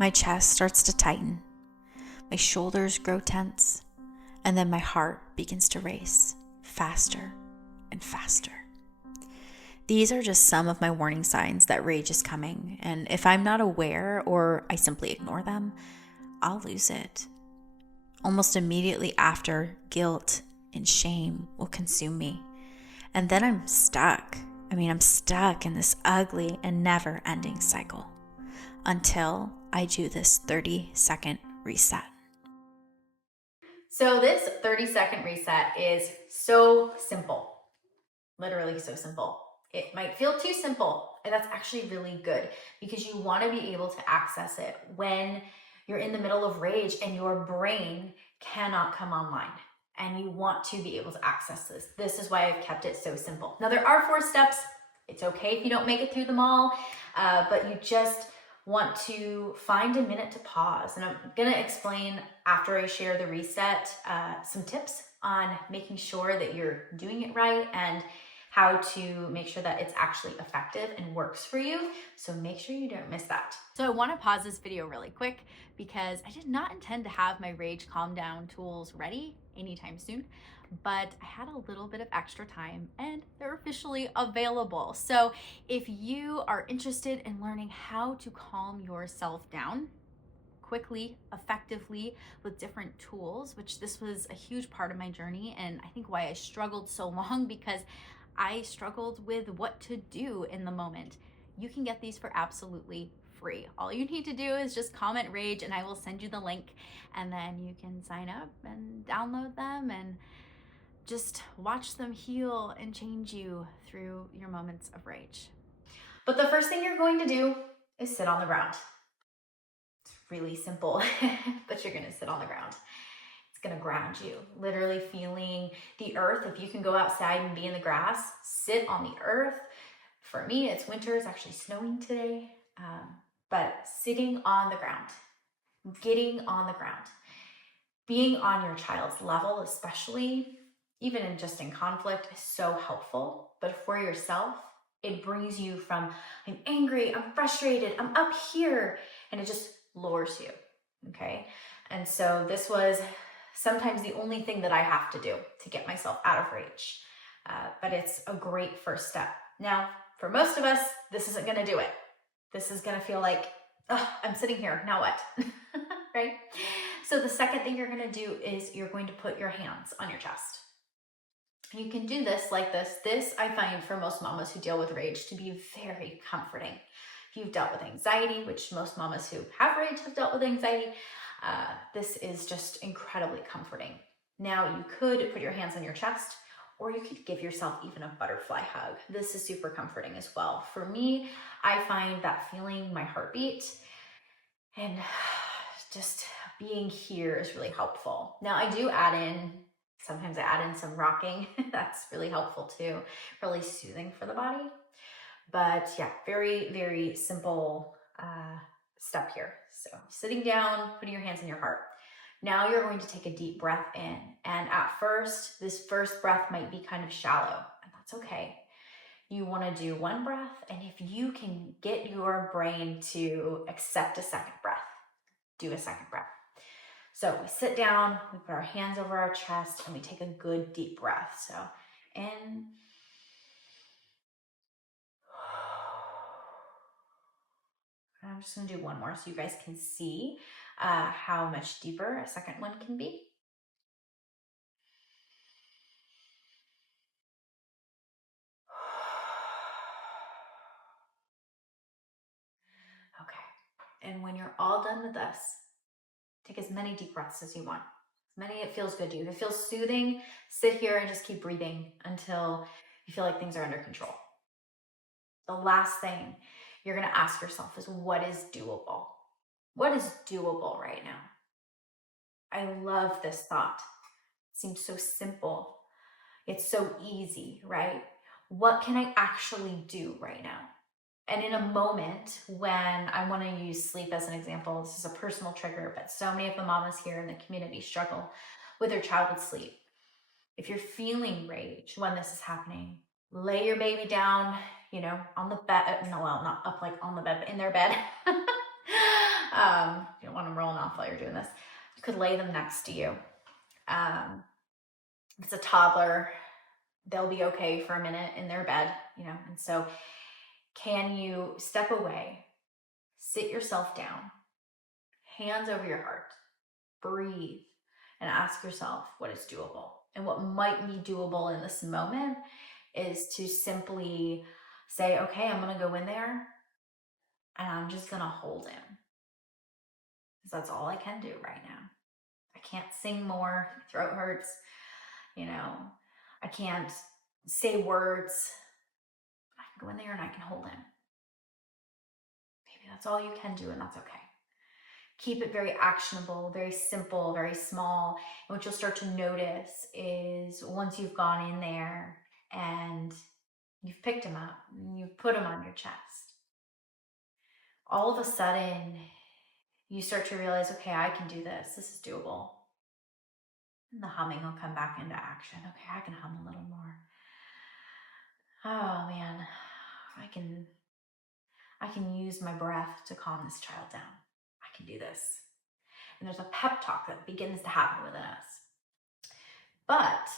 My chest starts to tighten, my shoulders grow tense, and then my heart begins to race faster and faster. These are just some of my warning signs that rage is coming, and if I'm not aware or I simply ignore them, I'll lose it. Almost immediately after, guilt and shame will consume me, and then I'm stuck. I'm stuck in this ugly and never-ending cycle until I do this 30-second reset. So this 30-second reset is so simple, literally so simple. It might feel too simple, and that's actually really good because you want to be able to access it when you're in the middle of rage and your brain cannot come online. And you want to be able to access this. This is why I've kept it so simple. Now there are 4 steps. It's okay if you don't make it through them all, but you just want to find a minute to pause. And I'm gonna explain after I share the reset some tips on making sure that you're doing it right and how to make sure that it's actually effective and works for you. So make sure you don't miss that. So I want to pause this video really quick because I did not intend to have my rage calm down tools ready anytime soon, but I had a little bit of extra time and they're officially available. So if you are interested in learning how to calm yourself down quickly, effectively, with different tools, which this was a huge part of my journey and I think why I struggled so long, because I struggled with what to do in the moment. You can get these for absolutely free. All you need to do is just comment rage and I will send you the link, and then you can sign up and download them and just watch them heal and change you through your moments of rage. But the first thing you're going to do is sit on the ground. It's really simple, but you're gonna sit on the ground. It's gonna ground you, literally feeling the earth. If you can go outside and be in the grass, sit on the earth. For me, it's winter, it's actually snowing today, but sitting on the ground, getting on the ground, being on your child's level, especially, even in conflict, is so helpful. But for yourself, it brings you from, I'm angry, I'm frustrated, I'm up here, and it just lowers you, okay? And so this was sometimes the only thing that I have to do to get myself out of rage. But it's a great first step. Now, for most of us, this isn't gonna do it. This is gonna feel like, oh, I'm sitting here, now what? Right? So the second thing you're gonna do is you're going to put your hands on your chest. You can do this like this. This I find for most mamas who deal with rage to be very comforting. If you've dealt with anxiety, which most mamas who have rage have dealt with anxiety, this is just incredibly comforting. Now you could put your hands on your chest, or you could give yourself even a butterfly hug. This is super comforting as well. For me, I find that feeling my heartbeat and just being here is really helpful. Now I do sometimes I add in some rocking. That's really helpful too, really soothing for the body. But yeah, very, very simple step here. So sitting down, putting your hands on your heart. Now you're going to take a deep breath in. And at first, this first breath might be kind of shallow, and that's okay. You want to do one breath, and if you can get your brain to accept a second breath, do a second breath. So we sit down, we put our hands over our chest, and we take a good deep breath. So in. I'm just going to do one more so you guys can see how much deeper a second one can be. Okay. And when you're all done with this, take as many deep breaths as you want. As many it feels good to you. If it feels soothing, sit here and just keep breathing until you feel like things are under control. The last thing you're going to ask yourself is, what is doable? What is doable right now? I love this thought. It seems so simple. It's so easy, right? What can I actually do right now? And in a moment when I want to use sleep as an example, this is a personal trigger, but so many of the mamas here in the community struggle with their child with sleep. If you're feeling rage when this is happening, lay your baby down, on the bed. No, well, not up like on the bed, but in their bed. You don't want them rolling off while you're doing this. You could lay them next to you. If it's a toddler, they'll be okay for a minute in their bed, you know, and so can you step away, sit yourself down, hands over your heart, breathe, and ask yourself what is doable. And what might be doable in this moment is to simply say, okay, I'm going to go in there and I'm just going to hold him. Because that's all I can do right now. I can't sing more. My throat hurts. You know, I can't say words. I can go in there and I can hold him. Maybe that's all you can do, and that's okay. Keep it very actionable, very simple, very small. And what you'll start to notice is once you've gone in there and you've picked him up, and you've put him on your chest, all of a sudden you start to realize, okay, I can do this. This is doable. And the humming will come back into action. Okay, I can hum a little more. Oh man, I can use my breath to calm this child down. I can do this. And there's a pep talk that begins to happen within us. But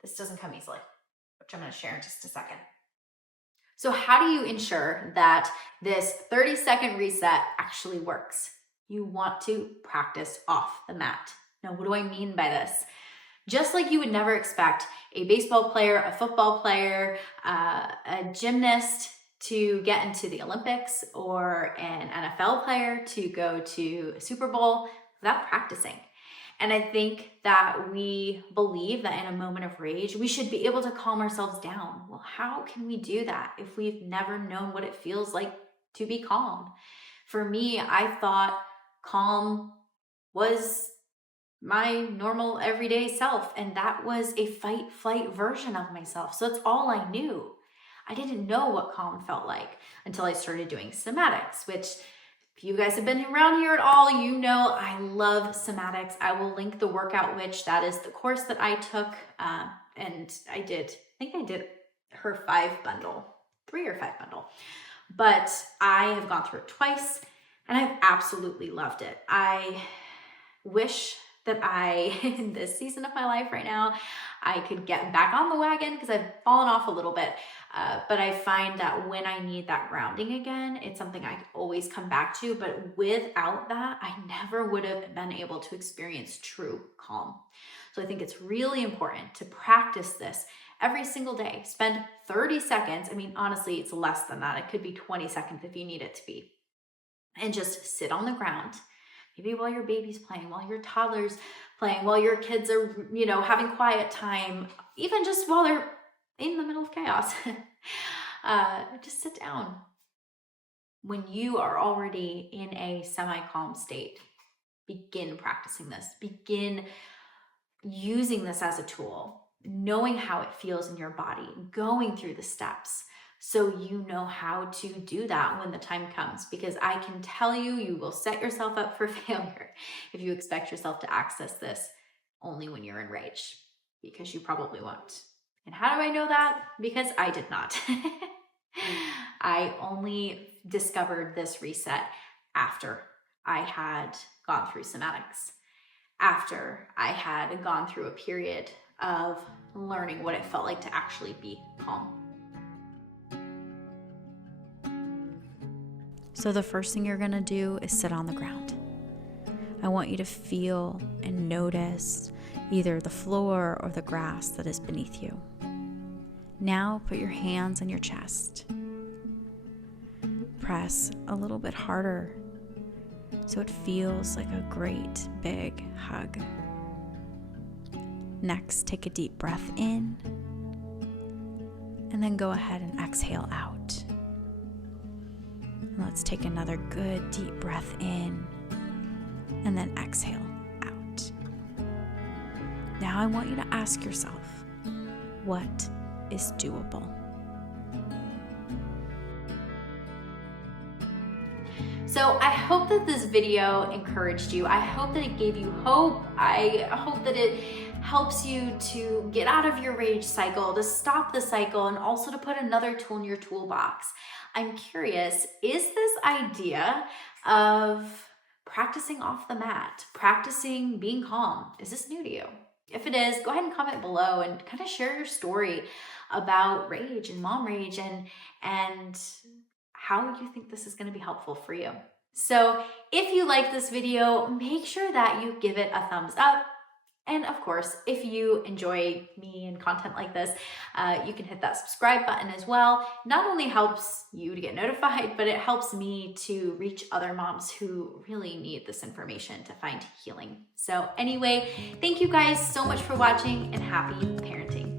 this doesn't come easily, which I'm going to share in just a second. So how do you ensure that this 30-second reset actually works? You want to practice off the mat. Now, what do I mean by this? Just like you would never expect a baseball player, a football player, a gymnast to get into the Olympics, or an NFL player to go to a Super Bowl without practicing. And I think that we believe that in a moment of rage, we should be able to calm ourselves down. Well, how can we do that if we've never known what it feels like to be calm? For me, I thought calm was my normal everyday self, and that was a fight flight version of myself. So that's all I knew. I didn't know what calm felt like until I started doing somatics, which if you guys have been around here at all, you know I love somatics. I will link the workout, which that is the course that I took, and I think I did her 3 or 5 bundle, but I have gone through it twice and I've absolutely loved it. I wish that in this season of my life right now, I could get back on the wagon because I've fallen off a little bit. But I find that when I need that grounding again, it's something I always come back to. But without that, I never would have been able to experience true calm. So I think it's really important to practice this every single day. Spend 30 seconds. I mean, honestly, it's less than that. It could be 20 seconds if you need it to be. And just sit on the ground. Maybe while your baby's playing, while your toddler's playing, while your kids are, having quiet time, even just while they're in the middle of chaos. Just sit down. When you are already in a semi-calm state, begin practicing this. Begin using this as a tool, knowing how it feels in your body, going through the steps, so you know how to do that when the time comes. Because I can tell you, you will set yourself up for failure if you expect yourself to access this only when you're in rage, because you probably won't. And how do I know that? Because I did not. I only discovered this reset after I had gone through somatics, after I had gone through a period of learning what it felt like to actually be calm. So the first thing you're gonna do is sit on the ground. I want you to feel and notice either the floor or the grass that is beneath you. Now put your hands on your chest. Press a little bit harder so it feels like a great big hug. Next, take a deep breath in, and then go ahead and exhale out. Let's take another good deep breath in and then exhale out. Now I want you to ask yourself, what is doable? So I hope that this video encouraged you. I hope that it gave you hope. I hope that it helps you to get out of your rage cycle, to stop the cycle, and also to put another tool in your toolbox. I'm curious, is this idea of practicing off the mat, practicing being calm. Is this new to you? If it is, go ahead and comment below and kind of share your story about rage and mom rage and how you think this is going to be helpful for you. So if you like this video, make sure that you give it a thumbs up. And of course, if you enjoy me and content like this, you can hit that subscribe button as well. Not only helps you to get notified, but it helps me to reach other moms who really need this information to find healing. So anyway, thank you guys so much for watching, and happy parenting.